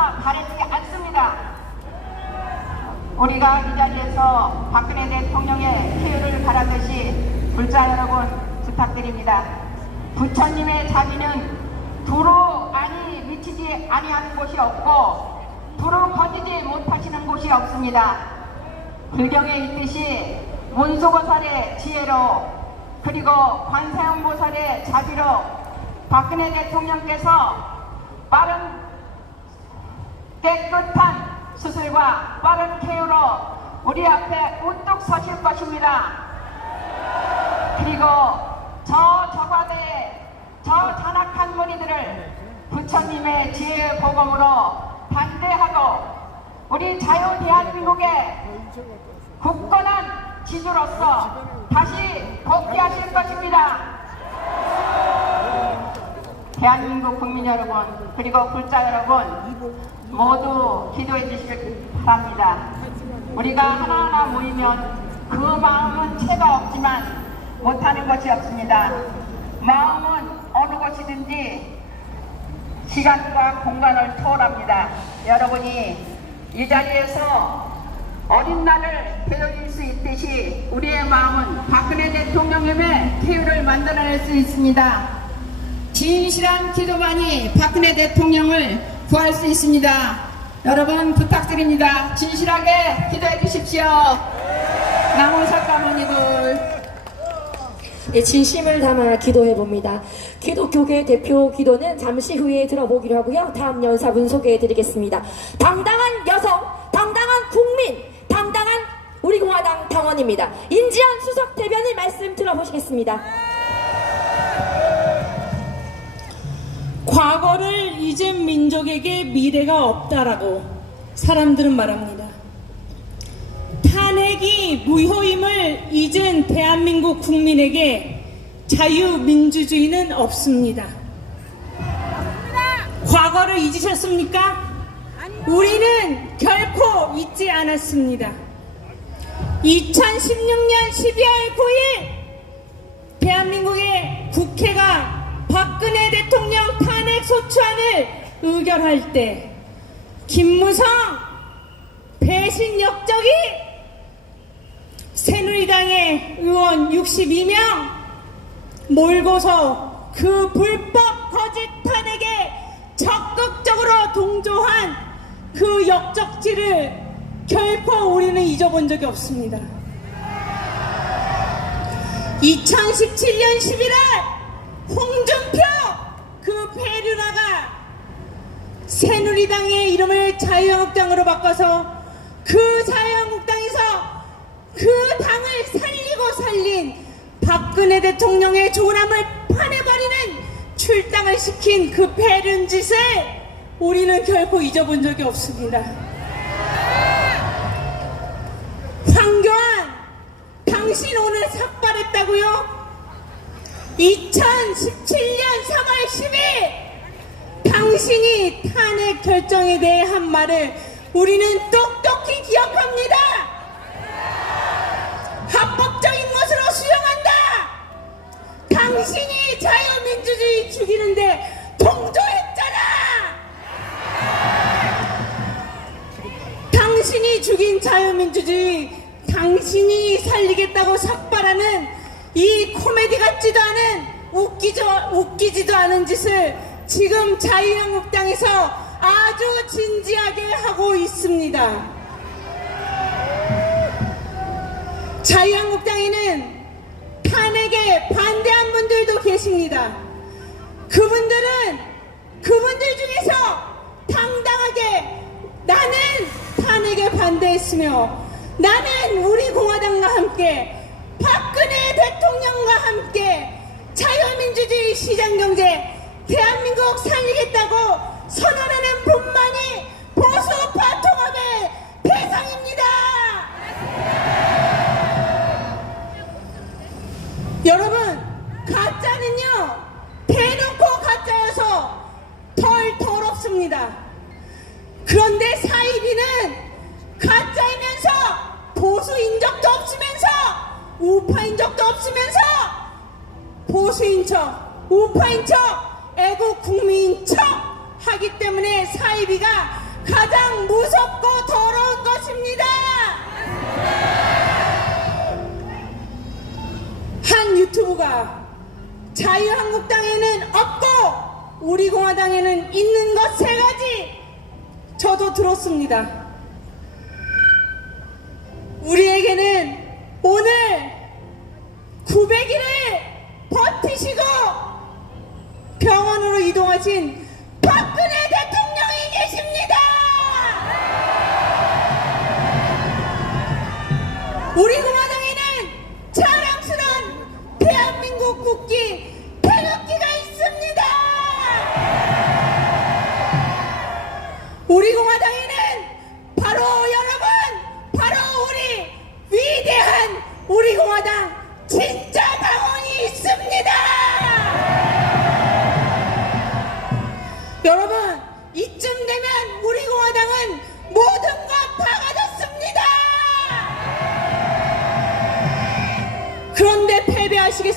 하나 바라지 않습니다. 우리가 이 자리에서 박근혜 대통령의 쾌유를 바라듯이 불자 여러분 부탁드립니다. 부처님의 자비는 두루 안이 미치지 아니하는 곳이 없고 두루 번지지 못하시는 곳이 없습니다. 불경에 있듯이 문수보살의 지혜로 그리고 관세음보살의 자비로 박근혜 대통령께서 빠른 깨끗한 수술과 빠른 쾌유로 우리 앞에 우뚝 서실 것입니다. 그리고 저 저과대 저 잔악한 무리들을 부처님의 지혜 복음으로 반대하고 우리 자유 대한민국의 굳건한 지주로서 다시 복귀하실 것입니다. 대한민국 국민 여러분 그리고 불자 여러분 모두 기도해 주시길 바랍니다. 우리가 하나하나 모이면 그 마음은 채가 없지만 못하는 것이 없습니다. 마음은 어느 곳이든지 시간과 공간을 초월합니다. 여러분이 이 자리에서 어린 날을 되돌릴 수 있듯이 우리의 마음은 박근혜 대통령님의 태유를 만들어낼 수 있습니다. 진실한 기도만이 박근혜 대통령을 구할 수 있습니다. 여러분 부탁드립니다. 진실하게 기도해 주십시오. 남은 사과머니들. 예, 진심을 담아 기도해 봅니다. 기독교계 대표 기도는 잠시 후에 들어보기로 하고요. 다음 연사분 소개해 드리겠습니다. 당당한 여성, 당당한 국민, 당당한 우리 공화당 당원입니다. 인지한 수석 대변인 말씀 들어보시겠습니다. 과거를 잊은 민족에게 미래가 없다라고 사람들은 말합니다. 탄핵이 무효임을 잊은 대한민국 국민에게 자유민주주의는 없습니다. 과거를 잊으셨습니까? 우리는 결코 잊지 않았습니다. 2016년 12월 9일 대한민국의 국회가 박근혜 대통령 탄핵 소추안을 의결할 때 김무성 배신 역적이 새누리당의 의원 62명 몰고서 그 불법 거짓 탄핵에 적극적으로 동조한 그 역적지를 결코 우리는 잊어본 적이 없습니다. 2017년 11월 홍준표 그 페르나가 새누리당의 이름을 자유한국당으로 바꿔서 그 자유한국당에서 그 당을 살리고 살린 박근혜 대통령의 조남을 파내버리는 출당을 시킨 그 배른 짓을 우리는 결코 잊어본 적이 없습니다. 황교안, 당신 오늘 삭발했다고요? 2017년 3월 10일 당신이 탄핵 결정에 대해 한 말을 우리는 똑똑히 기억합니다. 합법적인 것으로 수용한다. 당신이 자유민주주의 죽이는데 동조했잖아. 당신이 죽인 자유민주주의, 당신이 살리겠다고 삭발하는 이 코미디 같지도 않은 웃기죠, 웃기지도 않은 짓을 지금 자유한국당에서 아주 진지하게 하고 있습니다. 자유한국당에는 탄핵에 반대한 분들도 계십니다. 그분들은 그분들 중에서 당당하게 나는 탄핵에 반대했으며 나는 우리 공화당과 함께 박근혜 대통령과 함께 자유민주주의 시장경제 대한민국 살리겠다고 선언하는 분만이 보수파 통합의 대상입니다. 여러분 가짜는요 대놓고 가짜여서 덜 더럽습니다 그런데 사이비는 가짜이면서 보수인 적도 없으면서 우파인 적도 없으면서 보수인 척 우파인 척 애국 국민인 척 하기 때문에 사이비가 가장 무섭고 더러운 것입니다. 한 유튜브가 자유한국당에는 없고 우리 공화당에는 있는 것 세 가지 저도 들었습니다. 우리에게는 오늘 900일을 버티시고 병원으로 이동하신 박근혜 대통령이 계십니다. 우리 공화당에는 자랑스러운 대한민국 국기 태극기가 있습니다. 우리 공화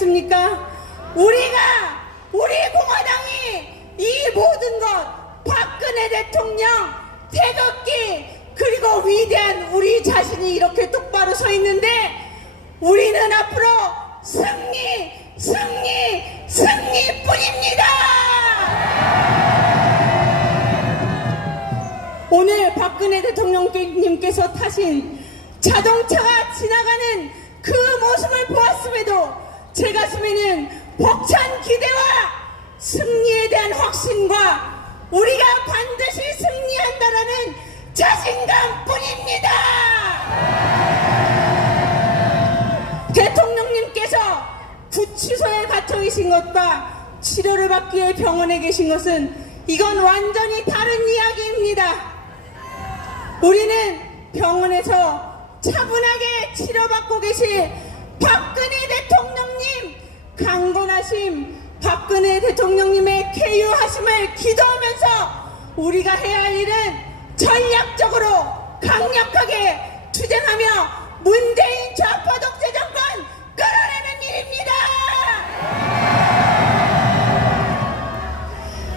패배하시겠습니까? 우리가 우리 공화당이 이 모든 것 박근혜 대통령 태극기 그리고 위대한 우리 자신이 이렇게 똑바로 서 있는데 우리는 앞으로 승리 승리 승리뿐입니다. 오늘 박근혜 대통령님께서 타신 자동차가 지나가는 그 모습을 보았음에도 제 가슴에는 벅찬 기대와 승리에 대한 확신과 우리가 반드시 승리한다라는 자신감 뿐입니다. 대통령님께서 구치소에 갇혀 계신 것과 치료를 받기 위해 병원에 계신 것은 이건 완전히 다른 이야기입니다. 우리는 병원에서 차분하게 치료받고 계실 강건하심 박근혜 대통령님의 쾌유하심을 기도하면서 우리가 해야 할 일은 전략적으로 강력하게 투쟁하며 문재인 좌파 독재 정권 끌어내는 일입니다.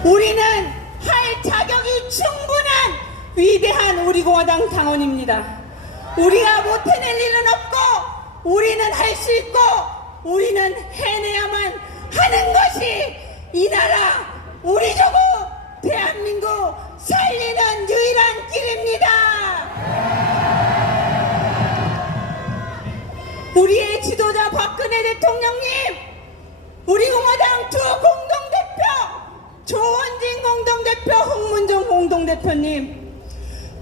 우리는 할 자격이 충분한 위대한 우리 공화당 당원입니다. 우리가 못 해낼 일은 없고 우리는 할 수 있고 우리는 해내야만 하는 것이 이 나라 우리 조국 대한민국 살리는 유일한 길입니다. 우리의 지도자 박근혜 대통령님 우리 공화당 두 공동대표 조원진 공동대표 홍문정 공동대표님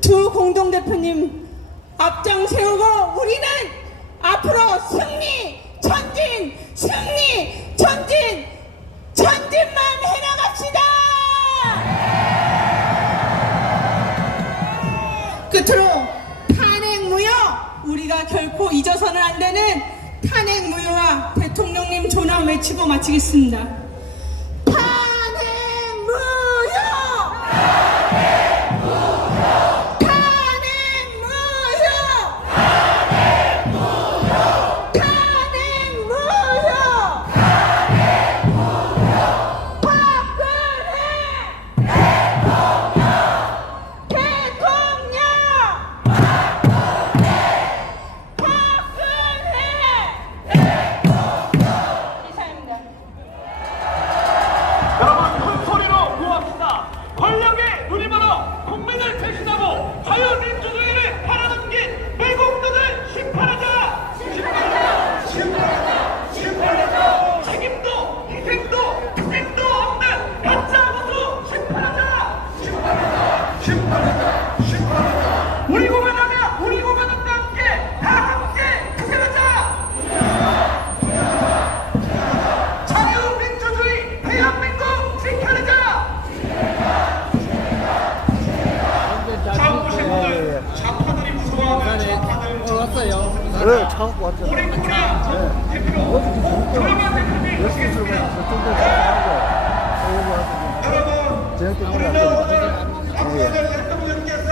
두 공동대표님 앞장 세우고 우리는 앞으로 승리 전진 승리 전진 전진만 해나갑시다 끝으로 탄핵 무효 우리가 결코 잊어서는 안 되는 탄핵 무효와 대통령님 존엄 외치고 마치겠습니다. 네, 차 갖고 왔잖아. 우리 코리아 대표 조영환 대표님 모시겠습니다. 여러분, 저녁 때 오늘 박근혜 대통령께서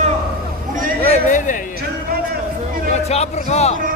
우리에게 절반의 승리를 저 앞으로 가.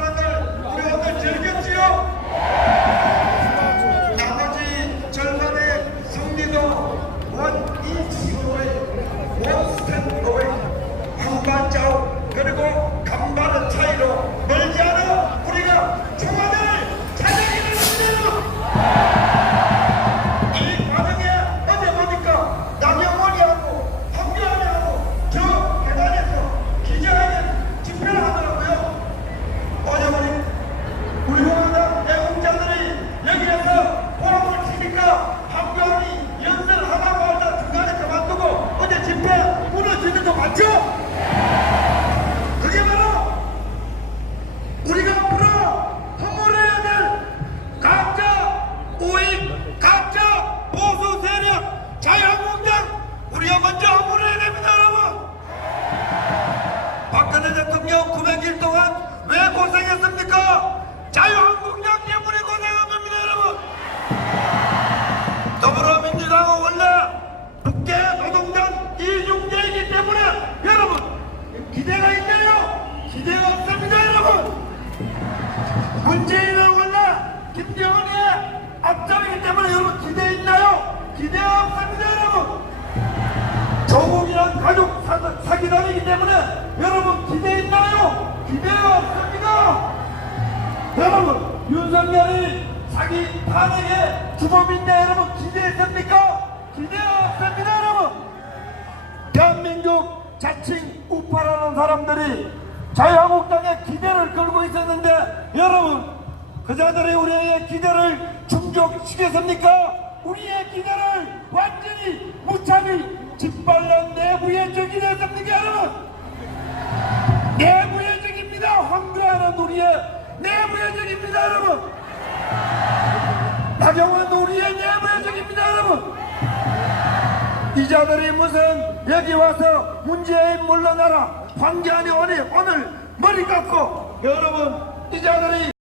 대통령 900일 동안 왜 고생했습니까? 자유한국당 때문에 고생한 겁니다 여러분 더불어민주당은 원래 국회 노동당 이중대이기 때문에 여러분 기대가 있나요? 기대가 없습니다 여러분 문재인은 원래 김정은의 앞장이기 때문에 여러분 기대 있나요? 기대가 없습니다 여러분 조국이란 가족 사, 사기단이기 때문에 여러분 기대 있나요? 기대가 없습니다 여러분 윤석열이 자기 탄핵의 주범인데 여러분 기대했습니까? 기대가 없습니다 여러분 대한민국 자칭 우파라는 사람들이 자유한국당에 기대를 걸고 있었는데 여러분 그자들이 우리의 기대를 충족시켰습니까? 우리의 기대를 완전히 무참히 짓밟는 내부의 적이 됐습니까 여러분? 내부의 적입니다. 황교안은 우리의 내부의 적입니다 여러분. 나경원 우리의 내부의 적입니다 여러분. 이 자들이 무슨 여기 와서 문재인 물러나라. 황교안이 오니 오늘 머리 깎고 여러분 이 자들이